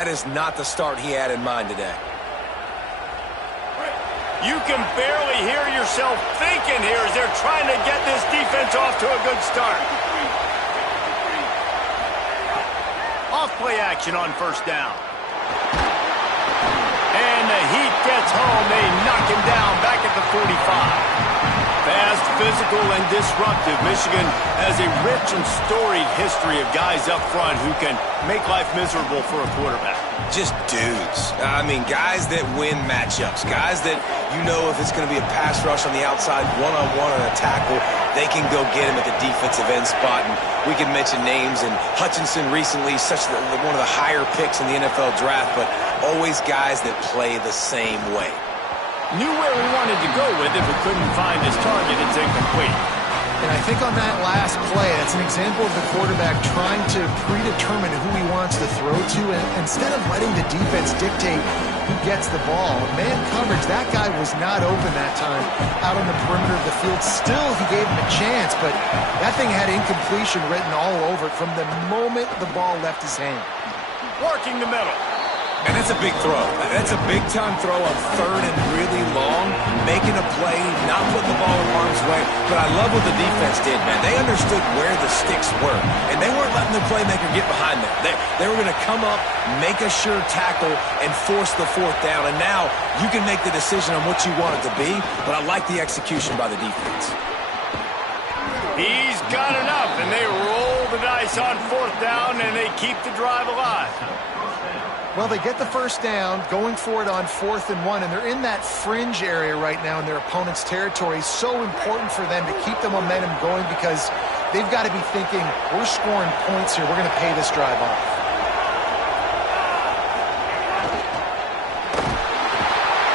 That is not the start he had in mind today. You can barely hear yourself thinking here as they're trying to get this defense off to a good start. Off play action on first down. And the Heat gets home. They knock him down back at the 45. Fast, physical, and disruptive. Michigan has a rich and storied history of guys up front who can make life miserable for a quarterback. Just dudes. I mean, guys that win matchups. Guys that, you know, if it's going to be a pass rush on the outside, one-on-one on a tackle, they can go get him at the defensive end spot. And we can mention names. And Hutchinson recently, one of the higher picks in the NFL draft, but always guys that play the same way. Knew where we wanted to go with it, but couldn't find his target. It's incomplete. And I think on that last play, that's an example of the quarterback trying to predetermine who he wants to throw to, and instead of letting the defense dictate who gets the ball. Man coverage, that guy was not open that time out on the perimeter of the field. Still, he gave him a chance, but that thing had incompletion written all over it from the moment the ball left his hand. Working the middle. And that's a big throw. That's a big-time throw on third and really long, making a play, not putting the ball in harm's way. But I love what the defense did, man. They understood where the sticks were, and they weren't letting the playmaker get behind them. They were going to come up, make a sure tackle, and force the fourth down. And now you can make the decision on what you want it to be, but I like the execution by the defense. He's got enough, and they roll the dice on fourth down, and they keep the drive alive. Well, they get the first down, going for it on 4th and 1, and they're in that fringe area right now in their opponent's territory. So important for them to keep the momentum going because they've got to be thinking, we're scoring points here. We're going to pay this drive off.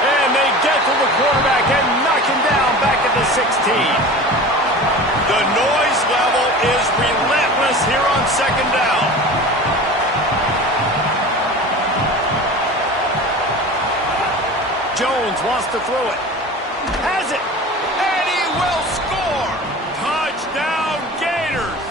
And they get to the quarterback and knock him down back at the 16. The noise level is relentless here on second down. Jones wants to throw it. Has it. And he will score. Touchdown, Gators.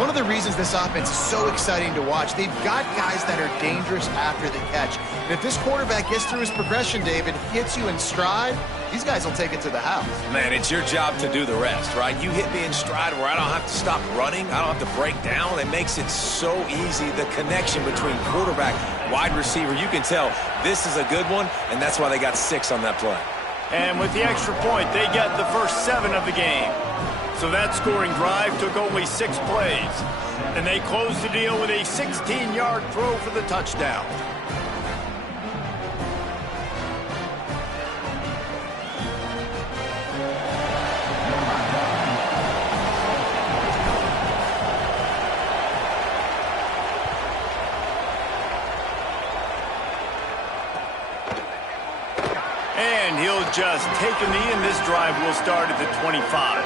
One of the reasons this offense is so exciting to watch, they've got guys that are dangerous after the catch. And if this quarterback gets through his progression, David, hits you in stride, these guys will take it to the house. Man, it's your job to do the rest, right? You hit me in stride where I don't have to stop running. I don't have to break down. It makes it so easy. The connection between quarterback, wide receiver, you can tell this is a good one, and that's why they got 6 on that play. And with the extra point, they get the first 7 of the game. So that scoring drive took only 6 plays. And they closed the deal with a 16-yard throw for the touchdown. And he'll just take a knee, and this drive will start at the 25.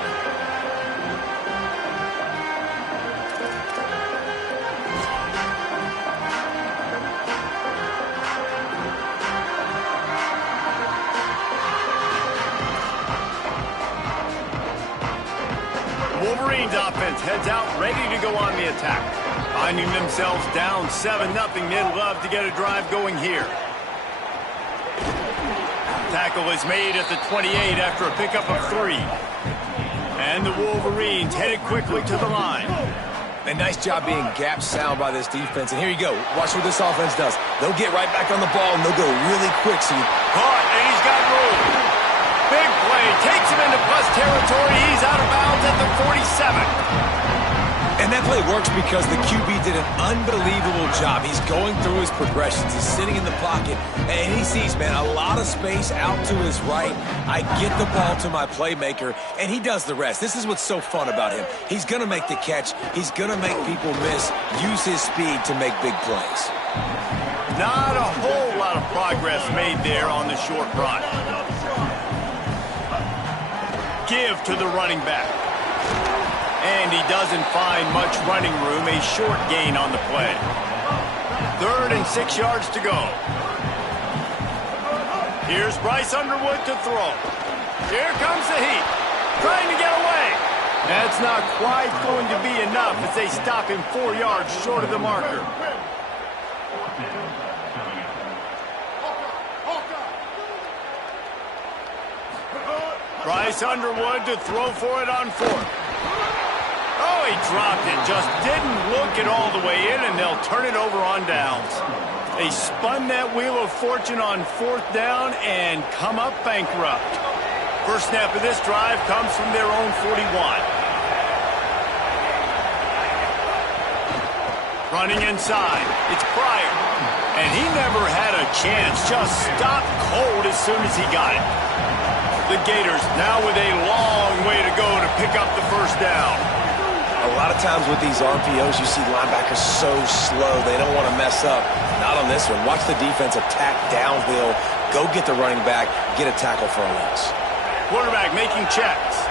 Wolverines offense heads out, ready to go on the attack. Finding themselves down 7-0, they'd love to get a drive going here. Tackle is made at the 28 after a pickup of 3. And the Wolverines headed quickly to the line. A nice job being gap sound by this defense. And here you go. Watch what this offense does. They'll get right back on the ball, and they'll go really quick. So caught, and he's got room. Big play. Takes him into plus territory. He's out of bounds at the 47. And that play works because the QB did an unbelievable job. He's going through his progressions. He's sitting in the pocket, and he sees, man, a lot of space out to his right. I get the ball to my playmaker, and he does the rest. This is what's so fun about him. He's going to make the catch. He's going to make people miss, use his speed to make big plays. Not a whole lot of progress made there on the short run. Give to the running back. And he doesn't find much running room, a short gain on the play. 3rd and 6 yards to go. Here's Bryce Underwood to throw. Here comes the Heat, trying to get away. That's not quite going to be enough as they stop him 4 yards short of the marker. Bryce Underwood to throw for it on fourth. Oh, he dropped it. Just didn't look it all the way in, and they'll turn it over on downs. They spun that wheel of fortune on fourth down and come up bankrupt. First snap of this drive comes from their own 41. Running inside, it's Pryor. And he never had a chance, just stopped cold as soon as he got it. The Gators now with a long way to go to pick up the first down. A lot of times with these RPOs, you see linebackers so slow, they don't want to mess up. Not on this one. Watch the defense attack downhill, go get the running back, get a tackle for a loss. Quarterback making checks.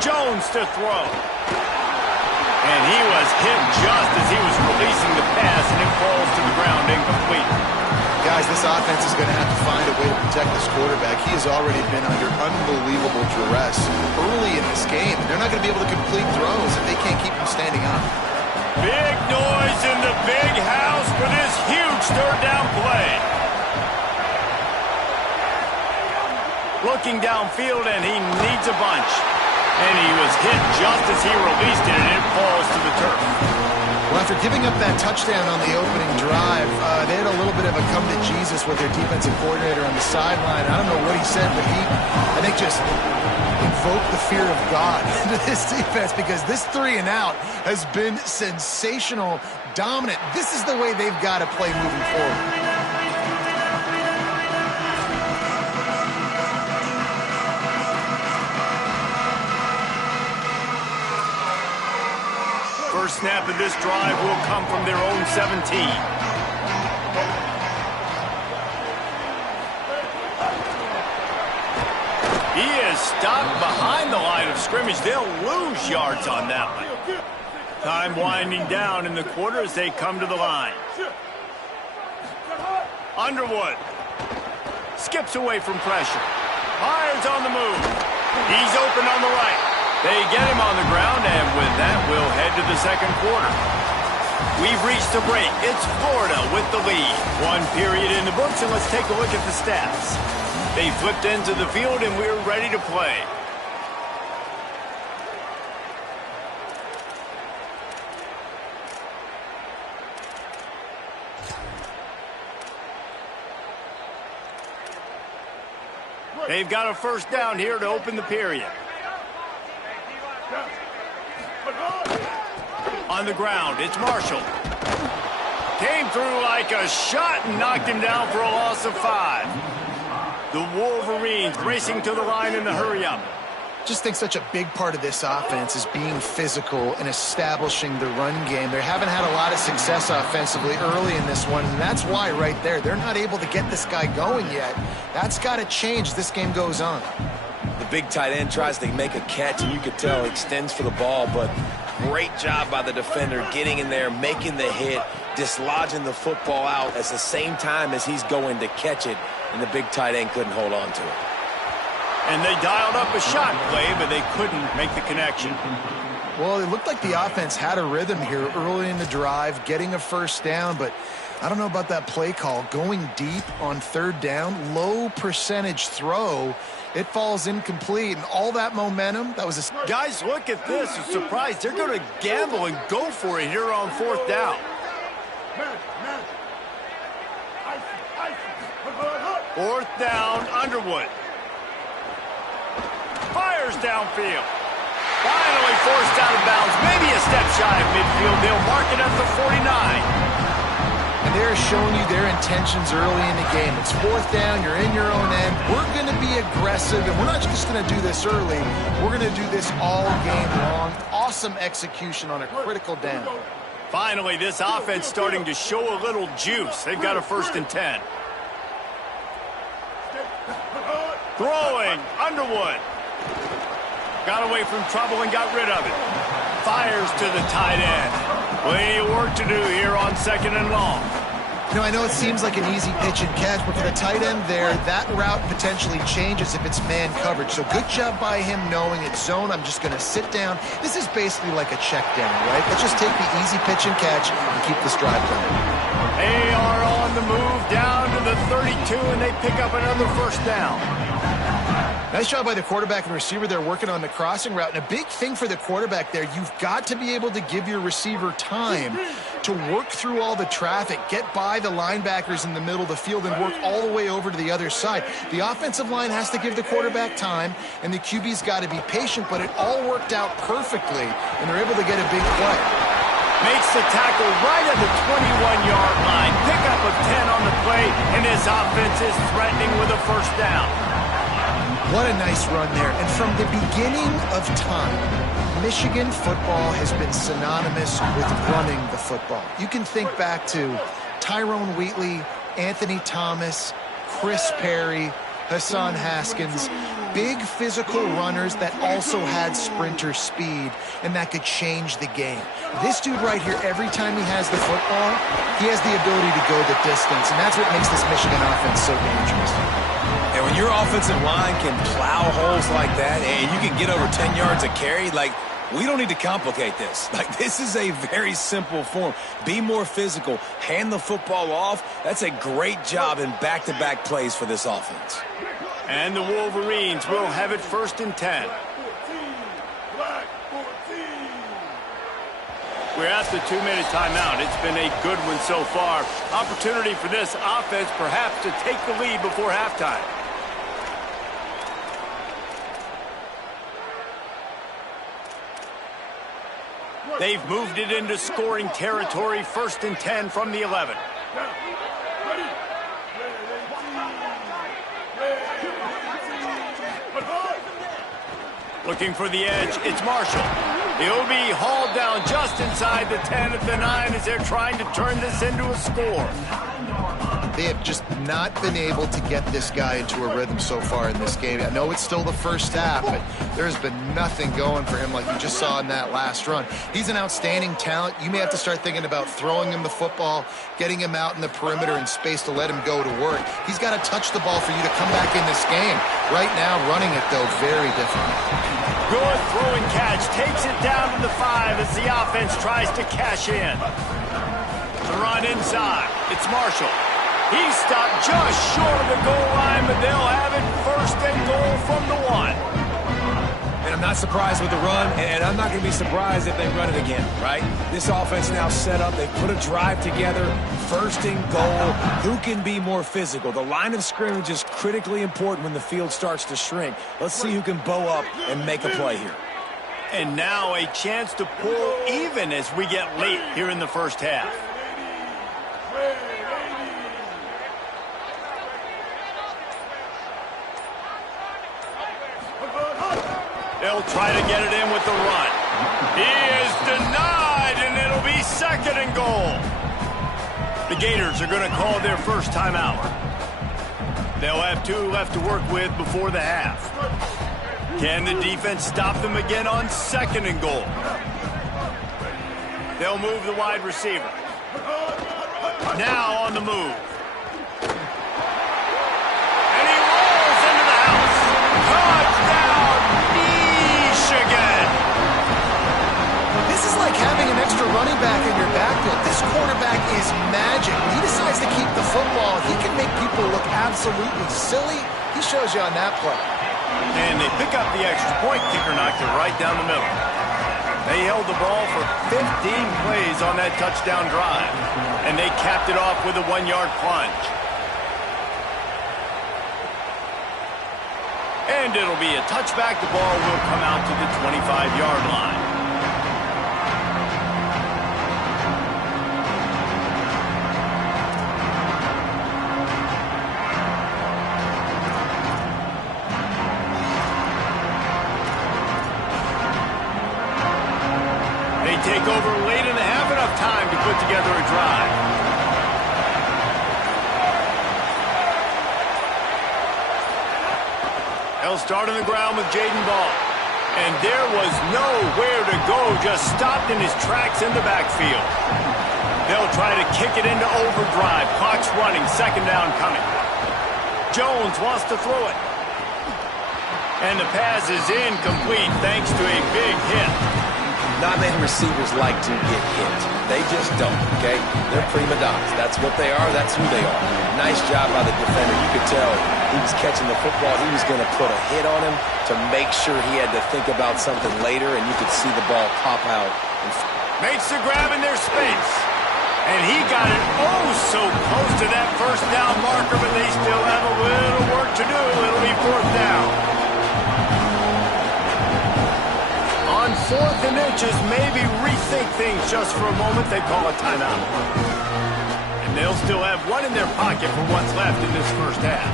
Jones to throw. And he was hit just as he was releasing the pass, and it falls to the ground incomplete. Guys, this offense is going to have to find a way to protect this quarterback. He has already been under unbelievable duress early in this game. They're not going to be able to complete throws if they can't keep him standing up. Big noise in the big house for this huge third down play. Looking downfield, and he needs a bunch. And he was hit just as he released it, and it falls to the turf. Well, after giving up that touchdown on the opening drive, they had a little bit of a come-to-Jesus with their defensive coordinator on the sideline. I don't know what he said, but he, I think, just invoked the fear of God into this defense, because this 3-and-out has been sensational, dominant. This is the way they've got to play moving forward. First snap of this drive will come from their own 17. He is stopped behind the line of scrimmage. They'll lose yards on that one. Time winding down in the quarter as they come to the line. Underwood skips away from pressure. Myers on the move. He's open on the right. They get him on the ground, and with that, we'll head to the second quarter. We've reached the break. It's Florida with the lead. One period in the books, and let's take a look at the stats. They flipped into the field, and we're ready to play. They've got a first down here to open the period. On the ground, it's Marshall. Came through like a shot and knocked him down for a loss of 5. The Wolverines racing to the line in the hurry-up. Just think such a big part of this offense is being physical and establishing the run game. They haven't had a lot of success offensively early in this one, and that's why right there, they're not able to get this guy going yet. That's got to change as this game goes on. The big tight end tries to make a catch, and you could tell he extends for the ball, but great job by the defender getting in there, making the hit, dislodging the football out at the same time as he's going to catch it, and the big tight end couldn't hold on to it. And they dialed up a shot play, but they couldn't make the connection. Well, it looked like the offense had a rhythm here early in the drive, getting a first down, but I don't know about that play call. Going deep on third down, low percentage throw, it falls incomplete, and all that momentum, that was a... Guys, look at this. I'm surprised they're going to gamble and go for it here on fourth down. Fourth down, Underwood. Fires downfield. Finally forced out of bounds. Maybe a step shy of midfield. They'll mark it at the 49. And they're showing you their intentions early in the game. It's fourth down. You're in your own end. We're going to be aggressive, and we're not just going to do this early. We're going to do this all game long. Awesome execution on a critical down. Finally, this offense starting to show a little juice. They've got a 1st and 10. Throwing, Underwood. Got away from trouble and got rid of it. Fires to the tight end. Plenty of work to do here on 2nd and long. You know, I know it seems like an easy pitch and catch, but for the tight end there, that route potentially changes if it's man coverage. So good job by him knowing it's zone. I'm just going to sit down. This is basically like a check down, right? Let's just take the easy pitch and catch and keep this drive going. They are on the move down to the 32, and they pick up another first down. Nice job by the quarterback and receiver there working on the crossing route. And a big thing for the quarterback there, you've got to be able to give your receiver time to work through all the traffic, get by the linebackers in the middle of the field, and work all the way over to the other side. The offensive line has to give the quarterback time, and the QB's got to be patient, but it all worked out perfectly, and they're able to get a big play. Makes the tackle right at the 21-yard line. Pickup of 10 on the play, and his offense is threatening with a first down. What a nice run there. And from the beginning of time, Michigan football has been synonymous with running the football. You can think back to Tyrone Wheatley, Anthony Thomas, Chris Perry, Hassan Haskins, big physical runners that also had sprinter speed and that could change the game. This dude right here, every time he has the football, he has the ability to go the distance, and that's what makes this Michigan offense so dangerous. And when your offensive line can plow holes like that and you can get over 10 yards a carry, like, we don't need to complicate this. Like, this is a very simple form. Be more physical. Hand the football off. That's a great job in back-to-back plays for this offense. And the Wolverines will have it 1st and 10. We're at the 2-minute timeout. It's been a good one so far. Opportunity for this offense perhaps to take the lead before halftime. They've moved it into scoring territory, 1st and 10 from the 11. Looking for the edge, it's Marshall. He'll be hauled down just inside the 10 at the 9 as they're trying to turn this into a score. They have just not been able to get this guy into a rhythm so far in this game. I know it's still the first half, but there's been nothing going for him like you just saw in that last run. He's an outstanding talent. You may have to start thinking about throwing him the football, getting him out in the perimeter in space to let him go to work. He's got to touch the ball for you to come back in this game. Right now, running it, though, very difficult. Good throwing catch. Takes it down to the 5 as the offense tries to cash in. The run inside. It's Marshall. He stopped just short of the goal line, but they'll have it 1st and goal from the 1. And I'm not surprised with the run, and I'm not going to be surprised if they run it again, right? This offense now set up. They put a drive together, 1st and goal. Who can be more physical? The line of scrimmage is critically important when the field starts to shrink. Let's see who can bow up and make a play here. And now a chance to pull even as we get late here in the first half. They'll try to get it in with the run. He is denied, and it'll be 2nd and goal. The Gators are going to call their first timeout. They'll have 2 left to work with before the half. Can the defense stop them again on 2nd and goal? They'll move the wide receiver. Now on the move. And he rolls into the house. Touchdown, Michigan! This is like having an extra running back in your backfield. This quarterback is magic. He decides to keep the football. He can make people look absolutely silly. He shows you on that play. And they pick up the extra point. Kicker knocked it right down the middle. They held the ball for 15 plays on that touchdown drive. And they capped it off with a 1-yard plunge. And it'll be a touchback. The ball will come out to the 25-yard line. Take over late in the half, enough time to put together a drive. They'll start on the ground with Jaden Ball. And there was nowhere to go, just stopped in his tracks in the backfield. They'll try to kick it into overdrive. Clock's running, 2nd down coming. Jones wants to throw it. And the pass is incomplete thanks to a big hit. Not many receivers like to get hit. They just don't, okay? They're prima donnas. That's what they are. That's who they are. Nice job by the defender. You could tell he was catching the football. He was going to put a hit on him to make sure he had to think about something later, and you could see the ball pop out. Makes the grab in their space. And he got it so close to that first down marker, but they still have a little work to do. It'll be fourth down. On 4th and inches, maybe rethink things just for a moment. They call a timeout. And they'll still have one in their pocket for what's left in this first half.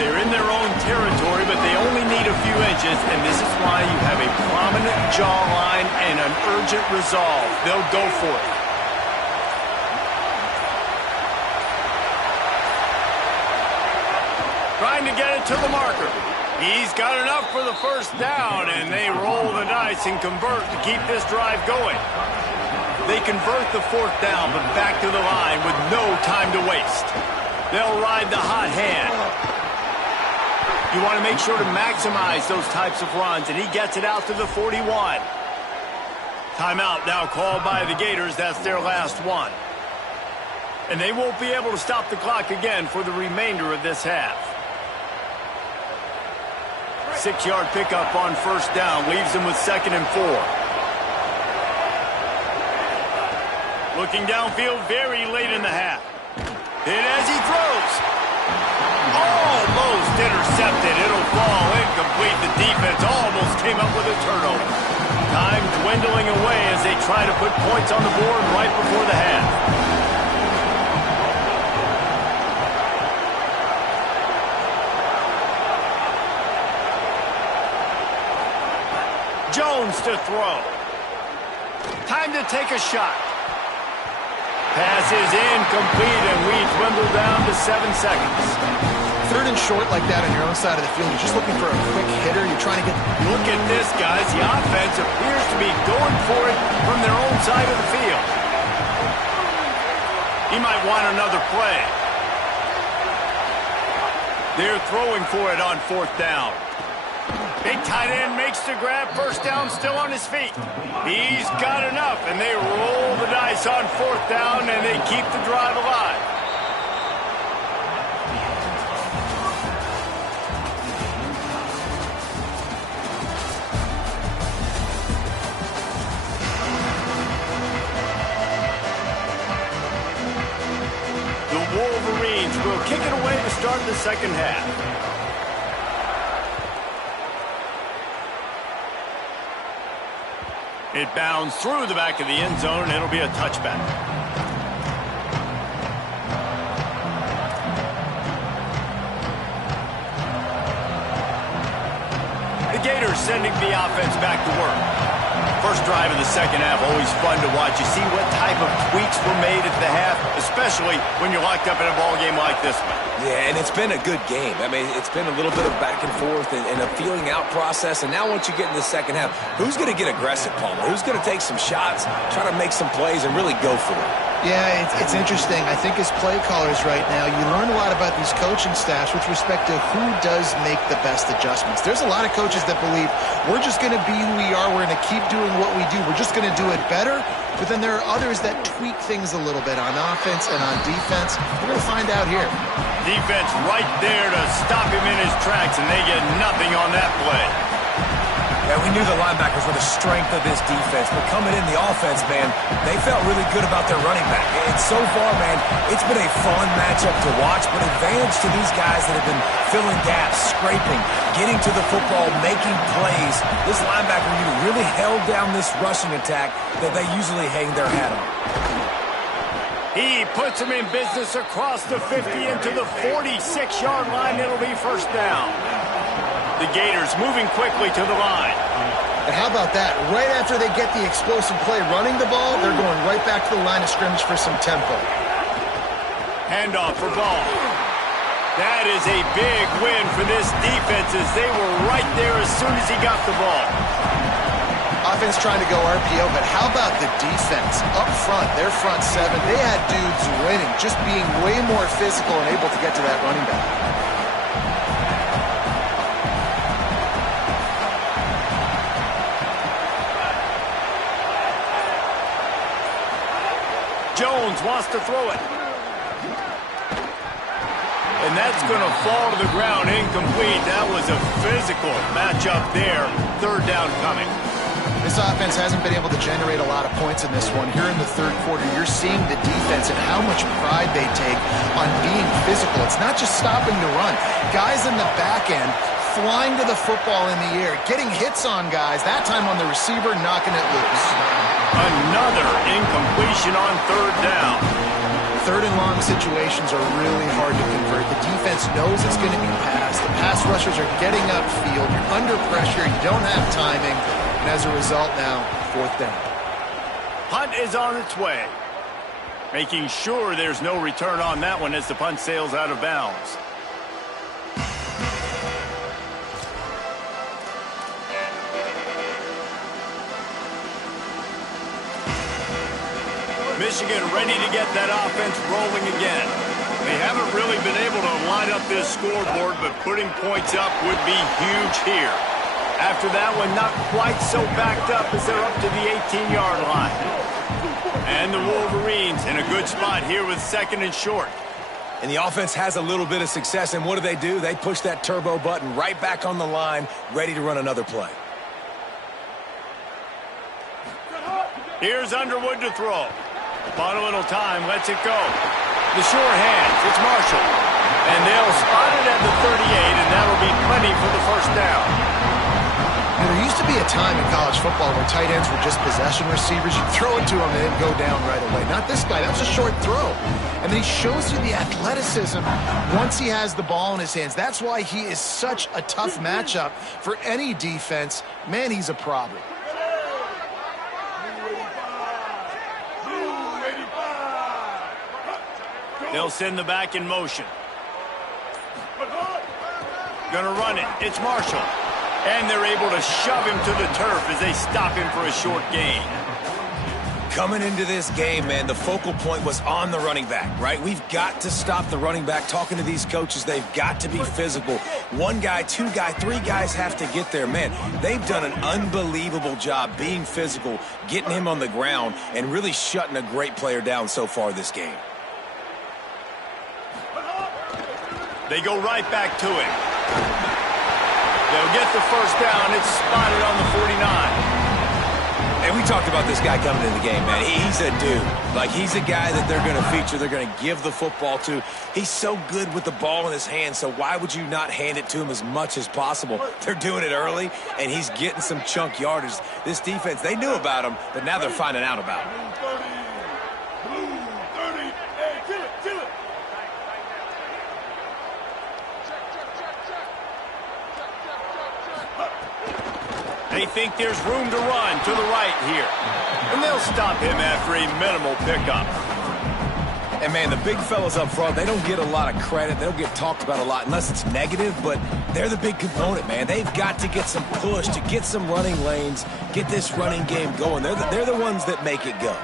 They're in their own territory, but they only need a few inches, and this is why you have a prominent jawline and an urgent resolve. They'll go for it. Trying to get it to the marker. He's got enough for the first down, and they roll the dice and convert to keep this drive going. They convert the fourth down, but back to the line with no time to waste. They'll ride the hot hand. You want to make sure to maximize those types of runs, and he gets it out to the 41. Timeout now called by the Gators. That's their last one. And they won't be able to stop the clock again for the remainder of this half. 6-yard pickup on first down leaves them with 2nd and 4. Looking downfield very late in the half. And as he throws, almost intercepted. It'll fall incomplete. The defense almost came up with a turnover. Time dwindling away as they try to put points on the board right before the half. Jones to throw. Time to take a shot. Pass is incomplete, and we dwindle down to 7 seconds. 3rd and short like that on your own side of the field. You're just looking for a quick hitter. You're trying to get... Look at this, guys. The offense appears to be going for it from their own side of the field. He might want another play. They're throwing for it on 4th down. Big tight end makes the grab. First down, still on his feet. He's got enough, and they roll the dice on 4th down, and they keep the drive alive. The Wolverines will kick it away to start the second half. It bounds through the back of the end zone, and it'll be a touchback. The Gators sending the offense back to work. First drive of the second half, always fun to watch. You see what type of tweaks were made at the half, especially when you're locked up in a ball game like this one. Yeah, and it's been a good game. I mean, it's been a little bit of back and forth and a feeling out process. And now once you get in the second half, who's going to get aggressive, Palmer? Who's going to take some shots, try to make some plays, and really go for it? Yeah, it's interesting. I think as play callers right now, you learn a lot about these coaching staffs with respect to who does make the best adjustments. There's a lot of coaches that believe we're just going to be who we are. We're going to keep doing what we do. We're just going to do it better. But then there are others that tweak things a little bit on offense and on defense. We're going to find out here. Defense right there to stop him in his tracks, and they get nothing on that play. Yeah, we knew the linebackers were the strength of this defense, but coming in the offense, man, they felt really good about their running back. And so far, man, it's been a fun matchup to watch, but advantage to these guys that have been filling gaps, scraping, getting to the football, making plays. This linebacker unit really held down this rushing attack that they usually hang their hat on. He puts them in business across the 50 into the 46-yard line. It'll be first down. The Gators moving quickly to the line. And how about that? Right after they get the explosive play running the ball, they're going right back to the line of scrimmage for some tempo. Handoff for Ball. That is a big win for this defense as they were right there as soon as he got the ball. offense trying to go RPO, but how about the defense? Up front, their front seven, they had dudes winning, just being way more physical and able to get to that running back. Jones wants to throw it. And that's going to fall to the ground incomplete. That was a physical matchup there. Third down coming. This offense hasn't been able to generate a lot of points in this one. Here in the third quarter, you're seeing the defense and how much pride they take on being physical. It's not just stopping to run. Guys in the back end flying to the football in the air, getting hits on guys, that time on the receiver, knocking it loose. Another incompletion on third down. Third and long situations are really hard to convert. The defense knows it's going to be passed. The pass rushers are getting upfield. You're under pressure. You don't have timing. And as a result now, fourth down. Punt is on its way. Making sure there's no return on that one as the punt sails out of bounds. Michigan ready to get that offense rolling again. They haven't really been able to line up this scoreboard, but putting points up would be huge here. After that one, not quite so backed up as they're up to the 18-yard line. And the Wolverines in a good spot here with second and short. And the offense has a little bit of success, and what do? They push that turbo button right back on the line, ready to run another play. Here's Underwood to throw. Upon a little time, lets it go. The sure hands, it's Marshall. And they'll spot it at the 38, and that'll be plenty for the first down. You know, there used to be a time in college football where tight ends were just possession receivers. You throw it to him and then go down right away. Not this guy. That was a short throw. And then he shows you the athleticism once he has the ball in his hands. That's why he is such a tough matchup for any defense. Man, he's a problem. They'll send the back in motion. Gonna run it. It's Marshall. And they're able to shove him to the turf as they stop him for a short gain. Coming into this game, man, the focal point was on the running back, right? We've got to stop the running back. Talking to these coaches, they've got to be physical. One guy, two guy, three guys have to get there. Man, they've done an unbelievable job being physical, getting him on the ground, and really shutting a great player down so far this game. They go right back to him. They'll get the first down. It's spotted on the 49. And we talked about this guy coming into the game, man. He's a dude. Like, he's a guy that they're going to feature, they're going to give the football to. He's so good with the ball in his hands, so why would you not hand it to him as much as possible? They're doing it early, and he's getting some chunk yardage. This defense, they knew about him, but now they're finding out about him. They think there's room to run to the right here. And they'll stop him after a minimal pickup. And, man, the big fellas up front, they don't get a lot of credit. They don't get talked about a lot unless it's negative, but they're the big component, man. They've got to get some push, to get some running lanes, get this running game going. They're the ones that make it go.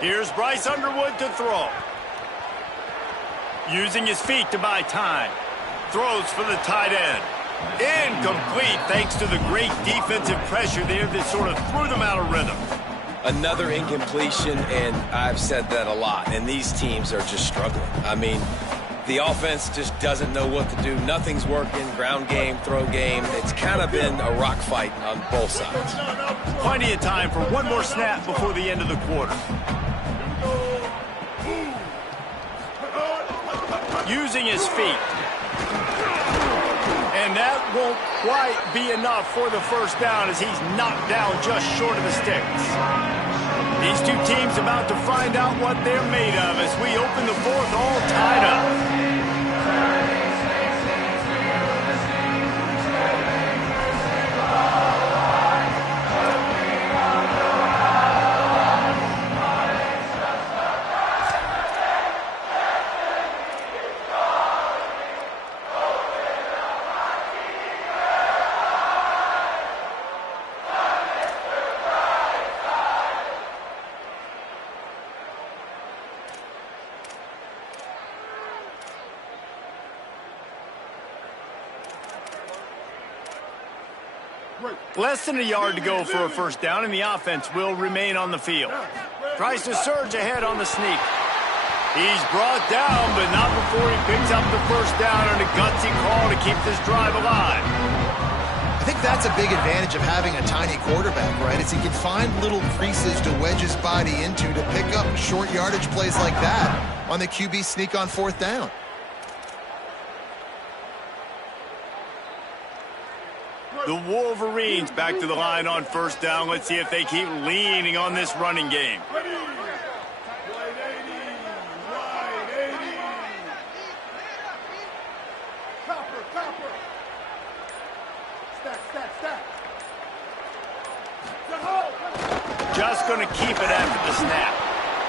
Here's Bryce Underwood to throw. Using his feet to buy time. Throws for the tight end. Incomplete thanks to the great defensive pressure there that sort of threw them out of rhythm. Another incompletion, and I've said that a lot, and these teams are just struggling. I mean, the offense just doesn't know what to do. Nothing's working. Ground game, throw game. It's kind of been a rock fight on both sides. Plenty of time for one more snap before the end of the quarter. Using his feet. And that won't quite be enough for the first down as he's knocked down just short of the sticks. These two teams about to find out what they're made of as we open the fourth all tied up. Less than a yard to go for a first down, and the offense will remain on the field. Tries to surge ahead on the sneak. He's brought down, but not before he picks up the first down on a gutsy call to keep this drive alive. I think that's a big advantage of having a tiny quarterback, right? Is he can find little creases to wedge his body into to pick up short yardage plays like that on the QB sneak on fourth down. The Wolverines back to the line on first down. Let's see if they keep leaning on this running game. Just going to keep it after the snap.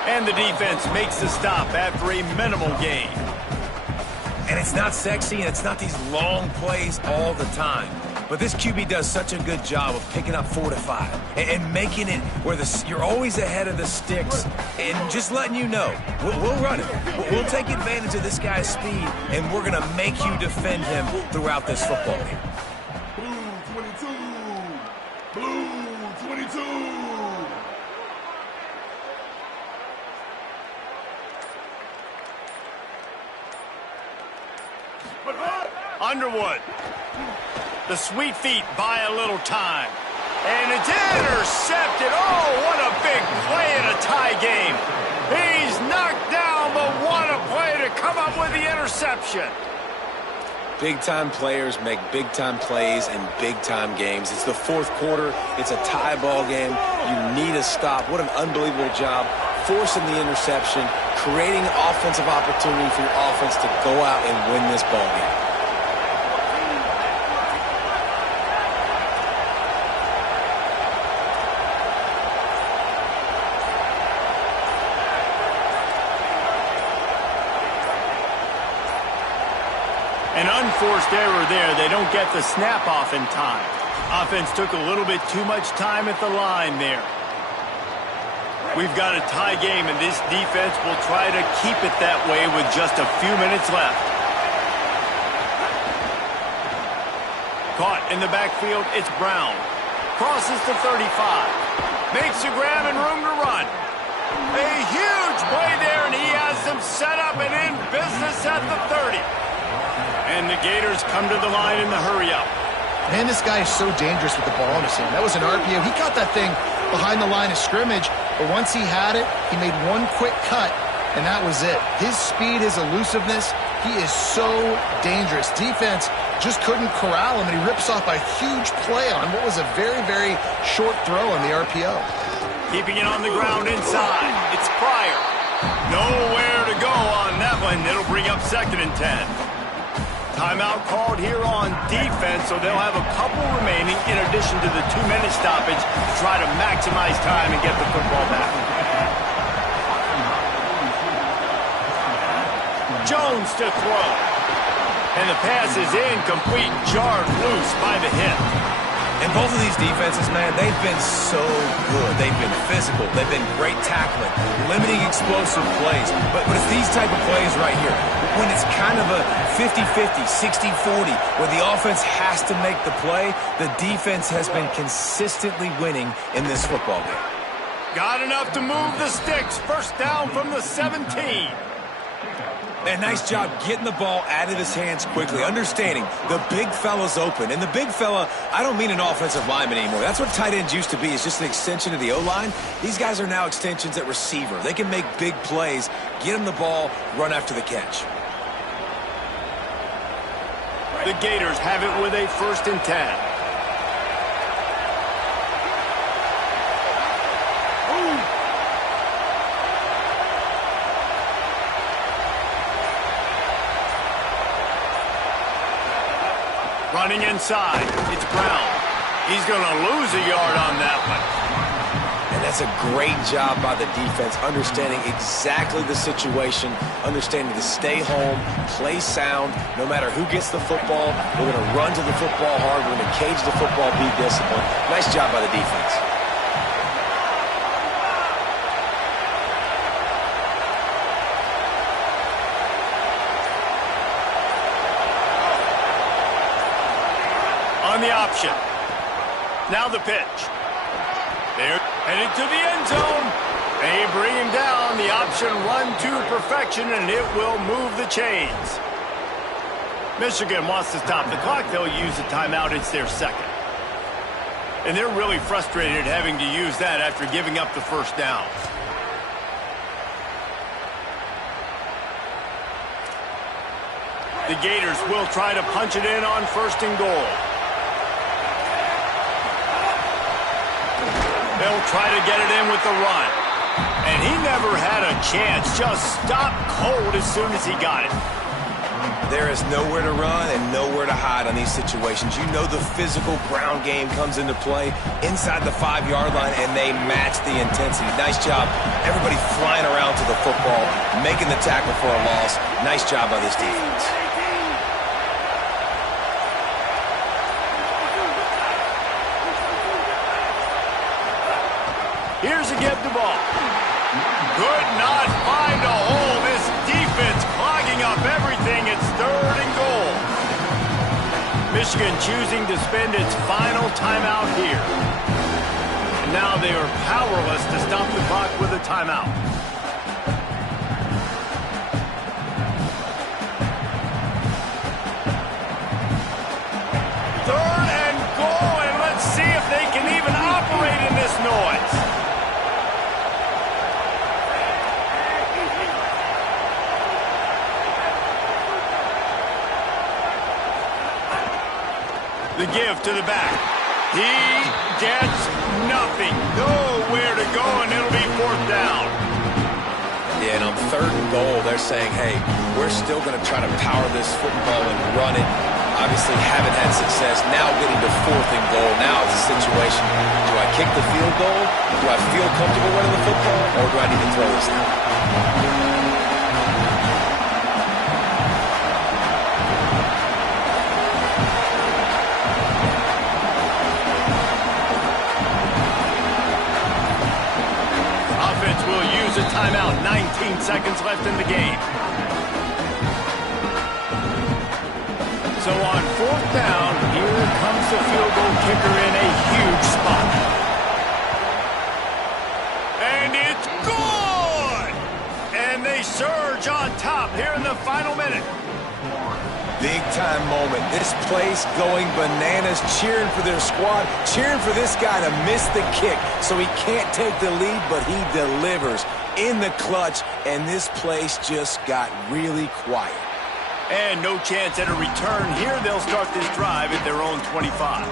And the defense makes the stop after a minimal gain. And it's not sexy, and it's not these long plays all the time. But this QB does such a good job of picking up 4 to 5 and making it where you're always ahead of the sticks and just letting you know, we'll run it. We'll take advantage of this guy's speed, and we're going to make you defend him throughout this football game. Blue 22. Blue 22. Underwood. The sweet feet buy a little time. And it's intercepted. Oh, what a big play in a tie game. He's knocked down, but what a play to come up with the interception. Big-time players make big-time plays in big-time games. It's the fourth quarter. It's a tie ball game. You need a stop. What an unbelievable job forcing the interception, creating an offensive opportunity for your offense to go out and win this ball game. An unforced error there. They don't get the snap off in time. Offense took a little bit too much time at the line there. We've got a tie game, and this defense will try to keep it that way with just a few minutes left. Caught in the backfield, it's Brown. Crosses to 35. Makes a grab and room to run. A huge play there, and he has them set up and in business at the 30. And the Gators come to the line in the hurry-up. Man, this guy is so dangerous with the ball in his hand. That was an RPO. He caught that thing behind the line of scrimmage, but once he had it, he made one quick cut, and that was it. His speed, his elusiveness, he is so dangerous. Defense just couldn't corral him, and he rips off a huge play on what was a very, very short throw on the RPO. Keeping it on the ground inside. It's Pryor. Nowhere to go on that one. It'll bring up 2nd and 10. Timeout called here on defense, so they'll have a couple remaining in addition to the 2-minute stoppage to try to maximize time and get the football back. Jones to throw. And the pass is incomplete, jarred loose by the hip. And both of these defenses, man, they've been so good. They've been physical. They've been great tackling, limiting explosive plays. But it's these type of plays right here, when it's kind of a 50-50, 60-40, where the offense has to make the play, the defense has been consistently winning in this football game. Got enough to move the sticks. First down from the 17. Man, nice job getting the ball out of his hands quickly, understanding the big fella's open. And the big fella, I don't mean an offensive lineman anymore. That's what tight ends used to be, is just an extension of the O-line. These guys are now extensions at receiver. They can make big plays, get him the ball, run after the catch. The Gators have it with a 1st and 10. Running inside, it's Brown. He's going to lose a yard on that one. And that's a great job by the defense, understanding exactly the situation, understanding to stay home, play sound, no matter who gets the football. We're going to run to the football hard. We're going to cage the football, be disciplined. Nice job by the defense. On the option. Now the pitch. They're headed to the end zone. They bring him down. The option run to perfection, and it will move the chains. Michigan wants to stop the clock. They'll use a timeout. It's their second. And they're really frustrated having to use that after giving up the first down. The Gators will try to punch it in on 1st and goal. They'll try to get it in with the run. And he never had a chance. Just stopped cold as soon as he got it. There is nowhere to run and nowhere to hide on these situations. You know the physical ground game comes into play inside the 5-yard line, and they match the intensity. Nice job. Everybody flying around to the football, making the tackle for a loss. Nice job by this defense. Here's a give the ball. Could not find a hole. This defense clogging up everything. It's 3rd and goal. Michigan choosing to spend its final timeout here. And now they are powerless to stop the clock with a timeout. Third and goal, and let's see if they can even operate in this noise. The give to the back. He gets nothing. Nowhere to go, and it'll be 4th down. Yeah, and on 3rd and goal, they're saying, hey, we're still going to try to power this football and run it. Obviously haven't had success. Now getting to 4th and goal. Now it's a situation. Do I kick the field goal? Do I feel comfortable running the football? Or do I need to throw this now? A timeout, 19 seconds left in the game. So on 4th down, here comes the field goal kicker in a huge spot. And it's good! And they surge on top here in the final minute. Big-time moment. This place going bananas, cheering for their squad, cheering for this guy to miss the kick so he can't take the lead, but he delivers in the clutch, and this place just got really quiet. And no chance at a return here. They'll start this drive at their own 25.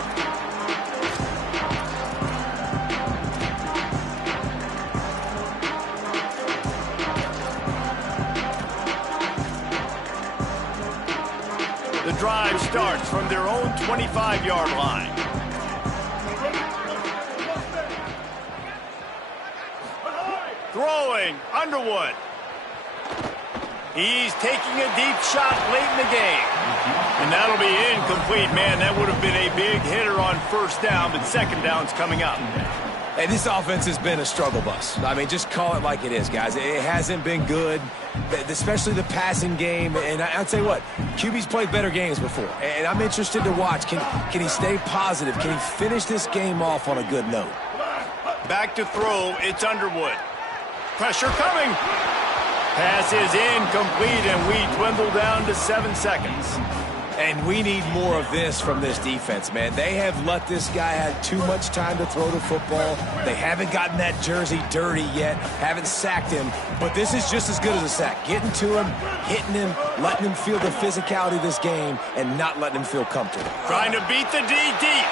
The drive starts from their own 25-yard line. Throwing, Underwood. He's taking a deep shot late in the game. And that'll be incomplete. Man, that would have been a big hitter on 1st down, but 2nd down's coming up. Hey, this offense has been a struggle bus. I mean, just call it like it is, guys. It hasn't been good, especially the passing game. And I'll tell you what, QB's played better games before. And I'm interested to watch. Can he stay positive? Can he finish this game off on a good note? Back to throw, it's Underwood. Pressure coming. Pass is incomplete, and we dwindle down to 7 seconds. And we need more of this from this defense, man. They have let this guy have too much time to throw the football. They haven't gotten that jersey dirty yet, haven't sacked him. But this is just as good as a sack. Getting to him, hitting him, letting him feel the physicality of this game, and not letting him feel comfortable. Trying to beat the D deep.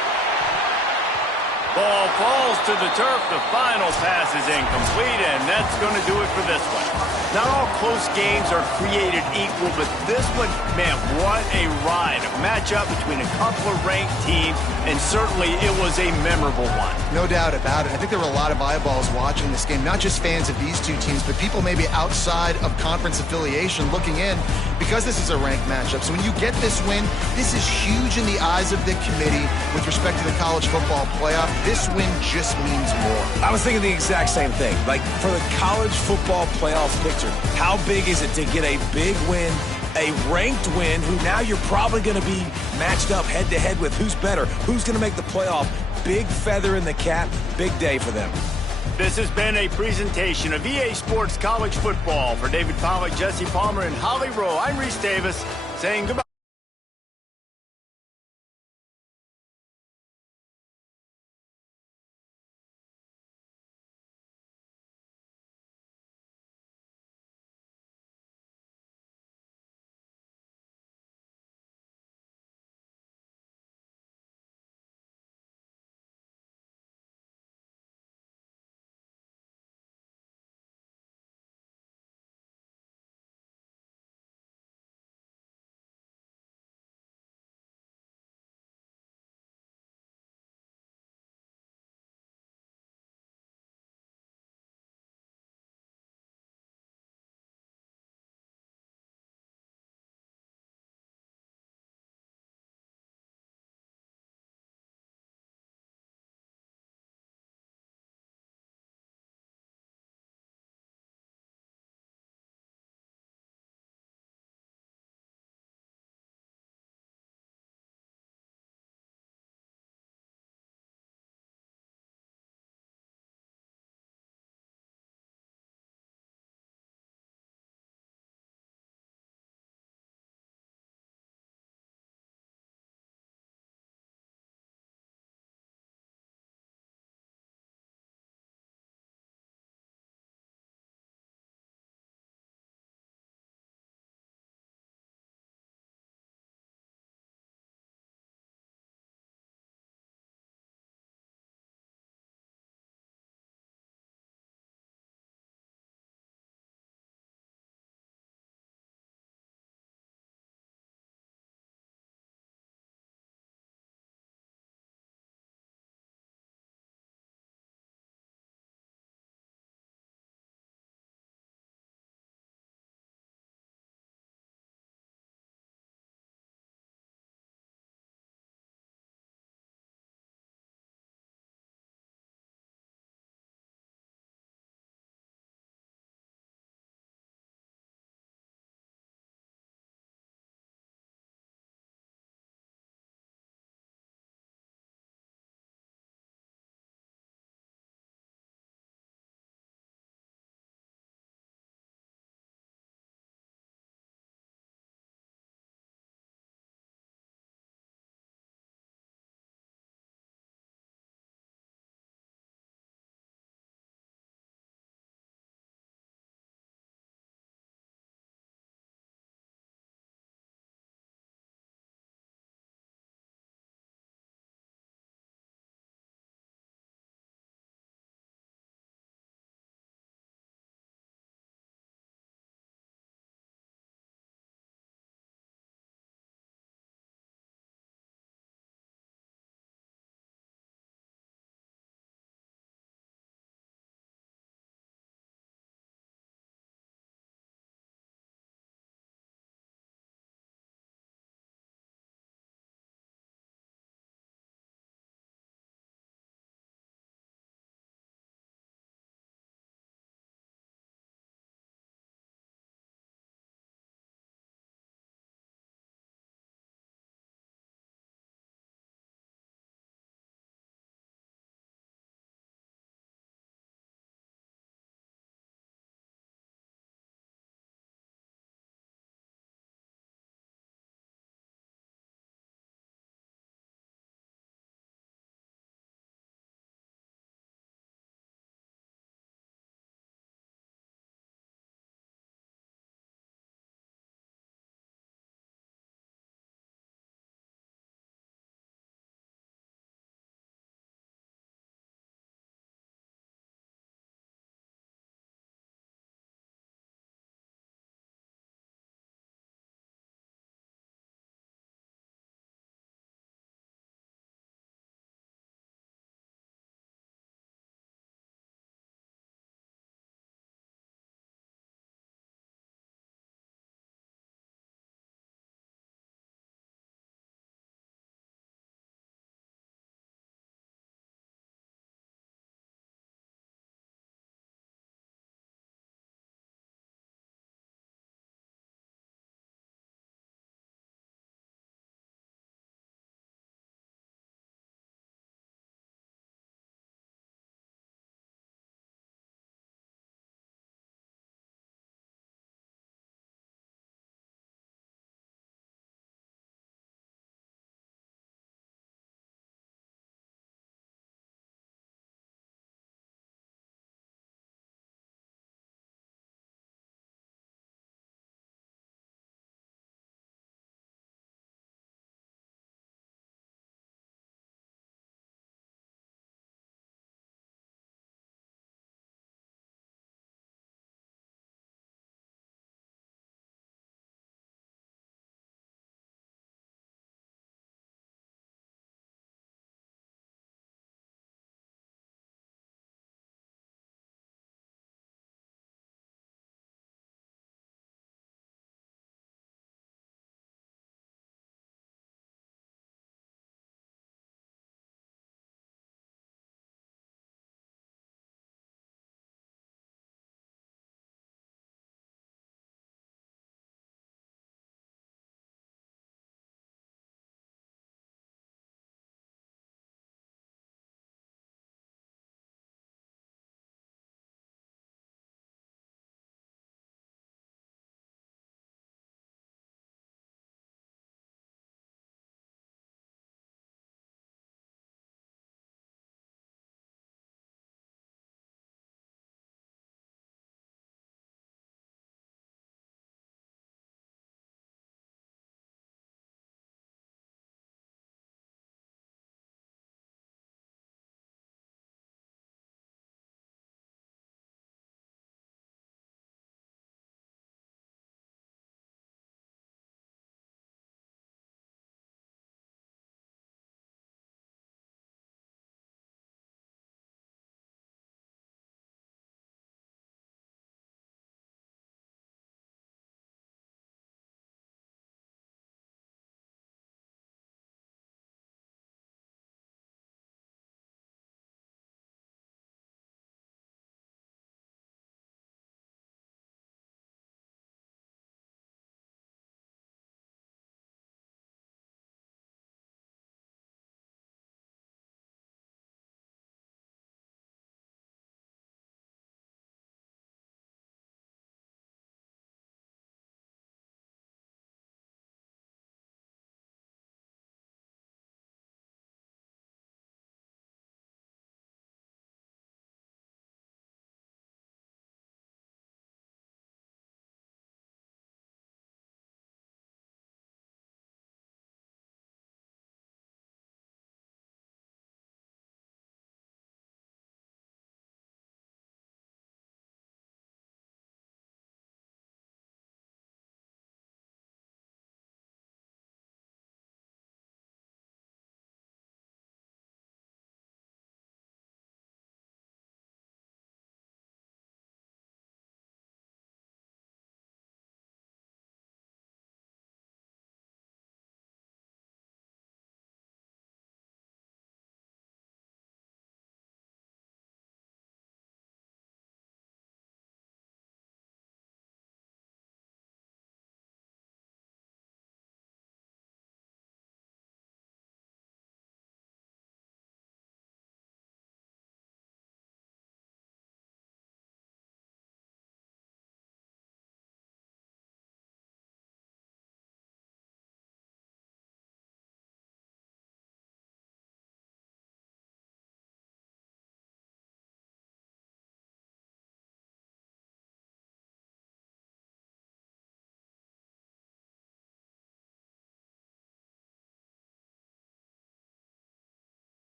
Ball falls to the turf. The final pass is incomplete, and that's going to do it for this one. Not all close games are created equal, but this one, man, what a ride. A matchup between a couple of ranked teams, and certainly it was a memorable one. No doubt about it. I think there were a lot of eyeballs watching this game, not just fans of these two teams, but people maybe outside of conference affiliation looking in because this is a ranked matchup. So when you get this win, this is huge in the eyes of the committee with respect to the college football playoff. This win just means more. I was thinking the exact same thing. Like, for the college football playoff picture, how big is it to get a big win, a ranked win, who now you're probably going to be matched up head-to-head with who's better, who's going to make the playoff. big feather in the cap. Big day for them. This has been a presentation of EA Sports College Football. For David Pollack, Jesse Palmer, and Holly Rowe, I'm Reese Davis saying goodbye.